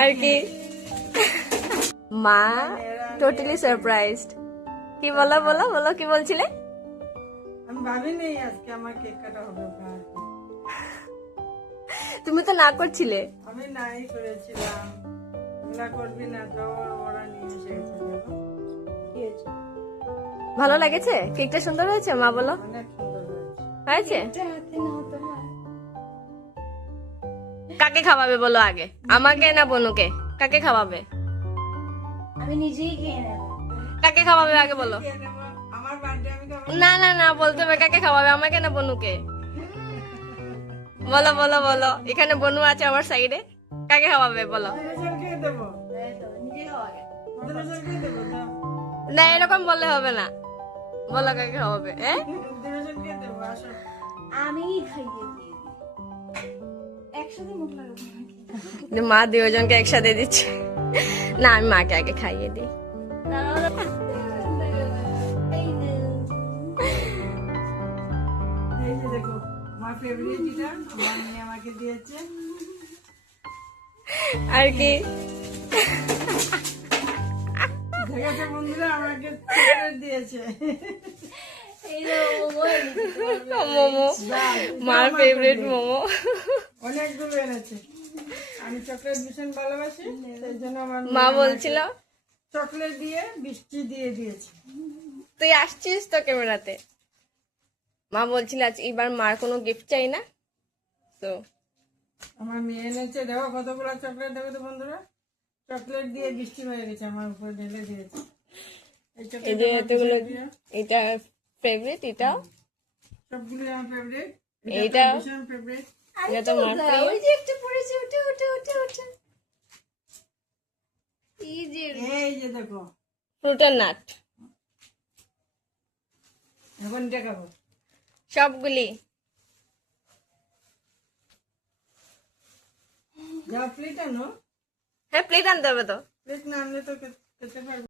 আর কি মা totally surprised. কি বলো বলো বলো, কি বলছিলে? আমি ভাবিনি আজকে আমার কেক কাটা হবে। তুমি তো না করছিলে। আমি নাই করেছিলাম, এগুলা করবি না তো ওরা নিয়ে এসে গেছে। দেখো কি হয়েছে? ভালো লাগেছে? কেকটা সুন্দর হয়েছে? মা বলো অনেক সুন্দর হয়েছে। হয়েছে। কাকে খাওয়াবে বলো আগে, আমাকে না বনুকে? কাকে খাওয়াবে? আমি নিজেই খেয়ে নেব। কাকে খাওয়াবে আগে বলো। খেয়ে নেবো। আমার বার্থডে আমি খাবো। না না না, বলতে হবে কাকে খাওয়াবে, আমাকে না বনুকে? বলো বলো বলো, এখানে বনু আছে আমার সাইডে, কাকে খাওয়াবে বলো। দুজন খেয়ে দেবো, নিজে খাওয়াবে। দুজন খেয়ে দেবো তো। না এরকম বললে হবে না, বলো কাকে খাওয়াবে। দুজন খেয়ে দেবো, আসো। আমি খাইয়ে দিয়ে দিই। একসাথে মুখ লাগাবো নাকি? মা দুজনকে একসাথে দিচ্ছে। না আমি মাকে আগে খাইয়ে দিই। এই যে দেখো আমার ফেভারিট, এটা আমার মেয়ে আমাকে দিয়েছে। আর কি দেখেছো বন্ধুরা, আমাকে চকলেট দিয়েছে। এই যে মোমো এনেছি তোমার মোমো, মার ফেভারিট মোমো। অনেকগুলো এনেছে। আমি চকলেট ভীষণ ভালোবাসি, সেই জন্য আমার মা মেয়ে বলছিল আমাকে চকলেট দিয়ে বৃষ্টি দিয়ে দিয়েছে। তুই আসছিস তো ক্যামেরাতে। মা বলছিল আজ এবার মার কোনো গিফট চাই না তো। আমার মেয়ে এনেছে, দেখো কতগুলো চকলেট, দেখো তো বন্ধুরা, চকলেট দিয়ে বৃষ্টি হয়ে গেছে, আমার উপর ঢেলে দিয়েছে। এই এই চকলেট যে এতগুলো, এটা ফেভারিট, এটাও সবগুলো আমার ফেভারিট, এইটা ভীষণ ফেভারিট। এটা তো মার প্রিয়। ওই যে একটা পড়েছে, ওটা ওটা ওটা ওটা। এই যে এই যে দেখো, ফ্রুটের নাট, এখন দেখাবো। সবগুলি। যাও প্লেট আনো, হ্যাঁ প্লেট আনতে হবে তো। প্লেট না আনলে তো খেতে পারবো।